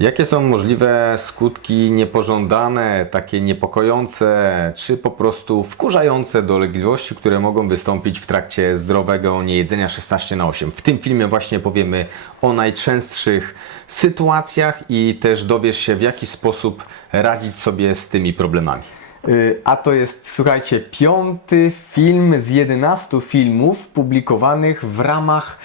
Jakie są możliwe skutki niepożądane, takie niepokojące, czy po prostu wkurzające dolegliwości, które mogą wystąpić w trakcie zdrowego niejedzenia 16 na 8? W tym filmie właśnie powiemy o najczęstszych sytuacjach i też dowiesz się, w jaki sposób radzić sobie z tymi problemami. Y, A to jest, słuchajcie, piąty film z 11 filmów publikowanych w ramach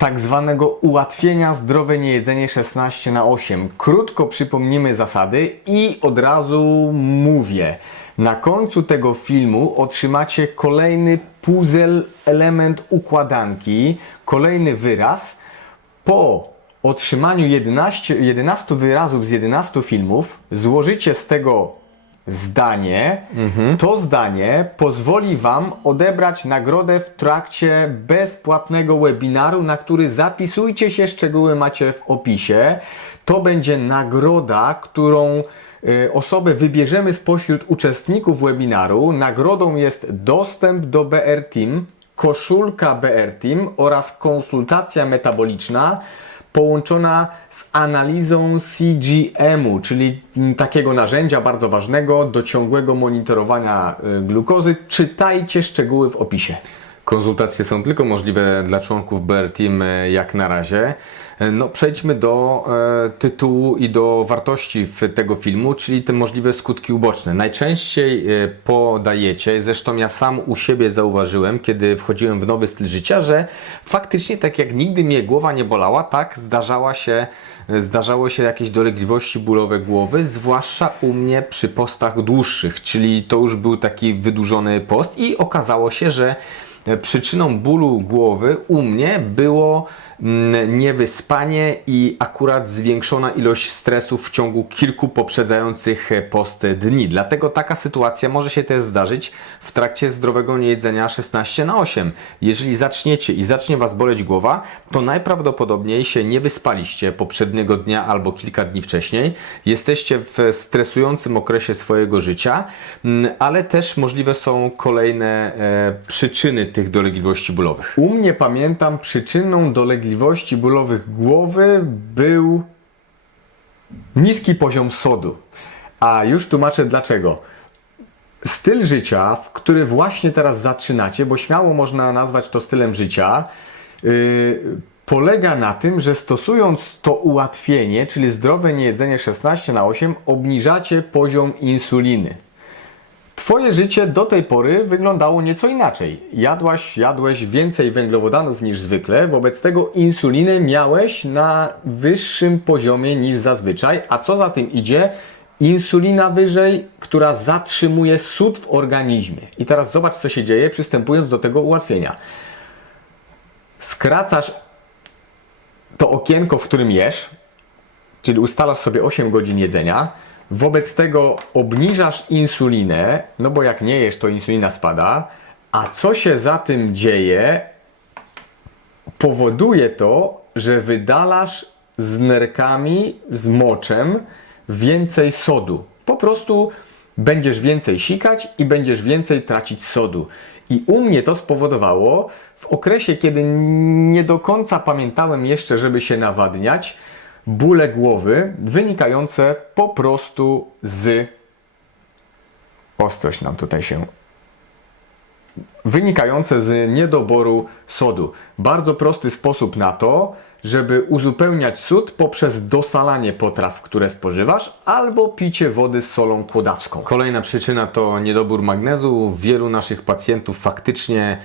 tak zwanego ułatwienia zdrowe niejedzenie 16 na 8. Krótko przypomnimy zasady i od razu mówię. Na końcu tego filmu otrzymacie kolejny puzzle, element układanki, kolejny wyraz. Po otrzymaniu 11, 11 wyrazów z 11 filmów złożycie z tego zdanie. To zdanie pozwoli Wam odebrać nagrodę w trakcie bezpłatnego webinaru, na który zapisujcie się, szczegóły macie w opisie. To będzie nagroda, którą y, osobę wybierzemy spośród uczestników webinaru. Nagrodą jest dostęp do BR Team, koszulka BR Team oraz konsultacja metaboliczna połączona z analizą CGM-u, czyli takiego narzędzia bardzo ważnego do ciągłego monitorowania y, glukozy. Czytajcie szczegóły w opisie. Konsultacje są tylko możliwe dla członków BR Team e, jak na razie. E, No, przejdźmy do e, tytułu i do wartości tego filmu, czyli te możliwe skutki uboczne. Najczęściej e, podajecie, zresztą ja sam u siebie zauważyłem, kiedy wchodziłem w nowy styl życia, że faktycznie tak jak nigdy mnie głowa nie bolała, tak zdarzała się, zdarzało się jakieś dolegliwości bólowe głowy, zwłaszcza u mnie przy postach dłuższych, czyli to już był taki wydłużony post i okazało się, że przyczyną bólu głowy u mnie było mm, niewyspanie i akurat zwiększona ilość stresu w ciągu kilku poprzedzających e, post dni. Dlatego taka sytuacja może się też zdarzyć w trakcie zdrowego niejedzenia 16 na 8. Jeżeli zaczniecie i zacznie Was boleć głowa, to najprawdopodobniej się nie wyspaliście poprzedniego dnia albo kilka dni wcześniej. Jesteście w stresującym okresie swojego życia, mm, ale też możliwe są kolejne e, przyczyny tych dolegliwości bólowych. U mnie pamiętam przyczyną dolegliwości bólowych głowy był niski poziom sodu. A już tłumaczę dlaczego. Styl życia, w który właśnie teraz zaczynacie, bo śmiało można nazwać to stylem życia, yy, polega na tym, że stosując to ułatwienie, czyli zdrowe niejedzenie 16 na 8, obniżacie poziom insuliny. Twoje życie do tej pory wyglądało nieco inaczej. Jadłaś, jadłeś więcej węglowodanów niż zwykle, wobec tego insulinę miałeś na wyższym poziomie niż zazwyczaj, a co za tym idzie, insulina wyżej, która zatrzymuje sód w organizmie. I teraz zobacz, co się dzieje, przystępując do tego ułatwienia. Skracasz to okienko, w którym jesz, czyli ustalasz sobie 8 godzin jedzenia, wobec tego obniżasz insulinę, no bo jak nie jesz, to insulina spada, a co się za tym dzieje, powoduje to, że wydalasz z nerkami, z moczem więcej sodu. Po prostu będziesz więcej sikać i będziesz więcej tracić sodu. I u mnie to spowodowało w okresie, kiedy nie do końca pamiętałem jeszcze, żeby się nawadniać, bóle głowy wynikające po prostu z. Ostrość nam tutaj się wynikające z niedoboru sodu. Bardzo prosty sposób na to, żeby uzupełniać sód poprzez dosalanie potraw, które spożywasz, albo picie wody z solą kłodawską. Kolejna przyczyna to niedobór magnezu. Wielu naszych pacjentów faktycznie,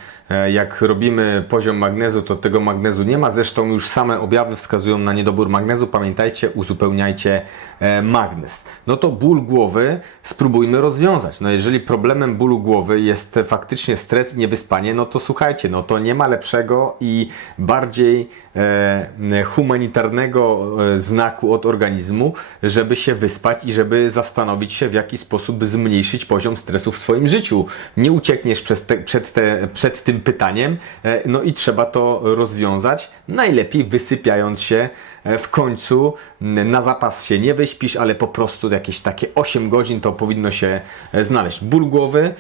jak robimy poziom magnezu, to tego magnezu nie ma. Zresztą już same objawy wskazują na niedobór magnezu. Pamiętajcie, uzupełniajcie e, magnez. No to ból głowy spróbujmy rozwiązać. No jeżeli problemem bólu głowy jest faktycznie stres i niewyspanie, no to słuchajcie, no to nie ma lepszego i bardziej e, humanitarnego e, znaku od organizmu, żeby się wyspać i żeby zastanowić się, w jaki sposób zmniejszyć poziom stresu w swoim życiu. Nie uciekniesz te, przed, te, przed tym pytaniem, e, no i trzeba to rozwiązać, najlepiej wysypiając się e, w końcu na zapas się nie wyśpisz, ale po prostu jakieś takie 8 godzin to powinno się e, znaleźć. Ból głowy,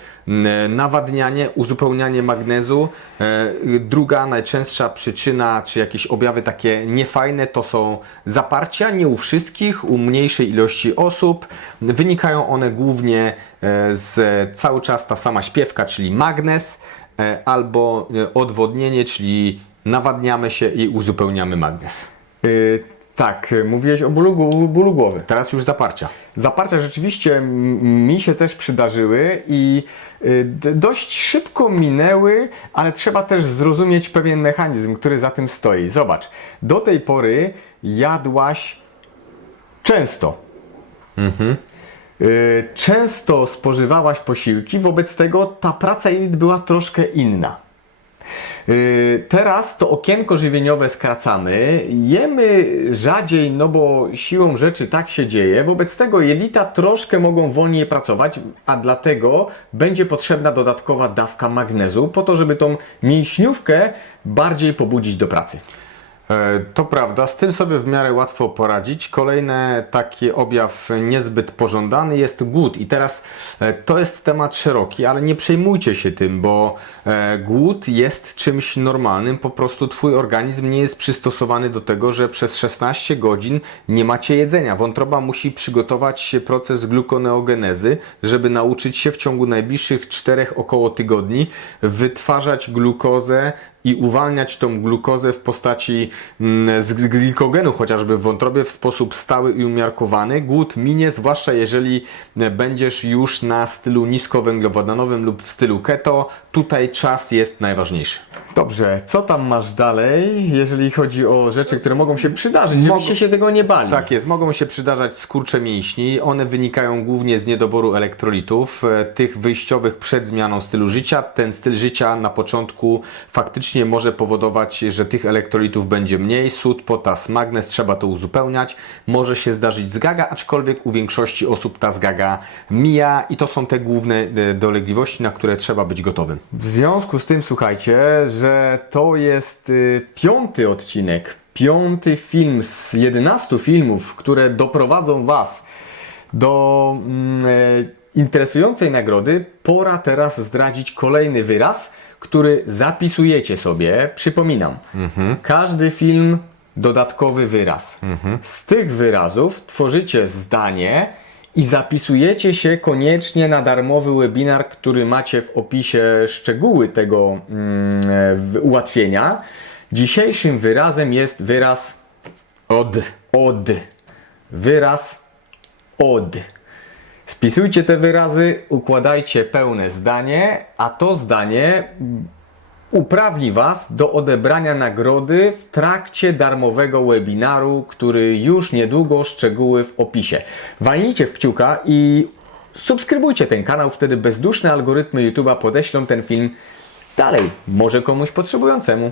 nawadnianie, uzupełnianie magnezu. Druga najczęstsza przyczyna, czy jakieś objawy takie niefajne, to są zaparcia, nie u wszystkich, u mniejszej ilości osób. Wynikają one głównie z cały czas ta sama śpiewka, czyli magnez, e, albo e, odwodnienie, czyli nawadniamy się i uzupełniamy magnez. Y, tak, mówiłeś o bólu, bólu głowy. Teraz już zaparcia. Zaparcia rzeczywiście mi się też przydarzyły i dość szybko minęły, ale trzeba też zrozumieć pewien mechanizm, który za tym stoi. Zobacz, do tej pory jadłaś często. Y, Często spożywałaś posiłki, wobec tego ta praca jelit była troszkę inna. Y, Teraz to okienko żywieniowe skracamy, jemy rzadziej, no bo siłą rzeczy tak się dzieje, wobec tego jelita troszkę mogą wolniej pracować, a dlatego będzie potrzebna dodatkowa dawka magnezu po to, żeby tą mięśniówkę bardziej pobudzić do pracy. E, To prawda, z tym sobie w miarę łatwo poradzić. Kolejny taki objaw niezbyt pożądany jest głód. I teraz e, to jest temat szeroki, ale nie przejmujcie się tym, bo e, głód jest czymś normalnym. Po prostu Twój organizm nie jest przystosowany do tego, że przez 16 godzin nie macie jedzenia. Wątroba musi przygotować się proces glukoneogenezy, żeby nauczyć się w ciągu najbliższych 4 około tygodni wytwarzać glukozę i uwalniać tą glukozę w postaci mm, z glikogenu chociażby w wątrobie w sposób stały i umiarkowany. Głód minie, zwłaszcza jeżeli będziesz już na stylu niskowęglowodanowym lub w stylu keto. Tutaj czas jest najważniejszy. Dobrze, co tam masz dalej, jeżeli chodzi o rzeczy, które mogą się przydarzyć, żebyście Mogą- się tego nie bali? Tak jest, mogą się przydarzać skurcze mięśni. One wynikają głównie z niedoboru elektrolitów, e, tych wyjściowych przed zmianą stylu życia. Ten styl życia na początku faktycznie może powodować, że tych elektrolitów będzie mniej. Sód, potas, magnez, trzeba to uzupełniać. Może się zdarzyć zgaga, aczkolwiek u większości osób ta zgaga mija i to są te główne e, dolegliwości, na które trzeba być gotowym. W związku z tym słuchajcie, że to jest y, piąty odcinek, piąty film z 11 filmów, które doprowadzą Was do mm, e, interesującej nagrody, pora teraz zdradzić kolejny wyraz, który zapisujecie sobie. Przypominam, każdy film dodatkowy wyraz. Z tych wyrazów tworzycie zdanie i zapisujecie się koniecznie na darmowy webinar, który macie w opisie szczegóły tego mm, w- ułatwienia. Dzisiejszym wyrazem jest wyraz Od. od. Wyraz od. Spisujcie te wyrazy, układajcie pełne zdanie, a to zdanie uprawni Was do odebrania nagrody w trakcie darmowego webinaru, który już niedługo szczegóły w opisie. Walnijcie w kciuka i subskrybujcie ten kanał, wtedy bezduszne algorytmy YouTube'a podeślą ten film dalej, może komuś potrzebującemu.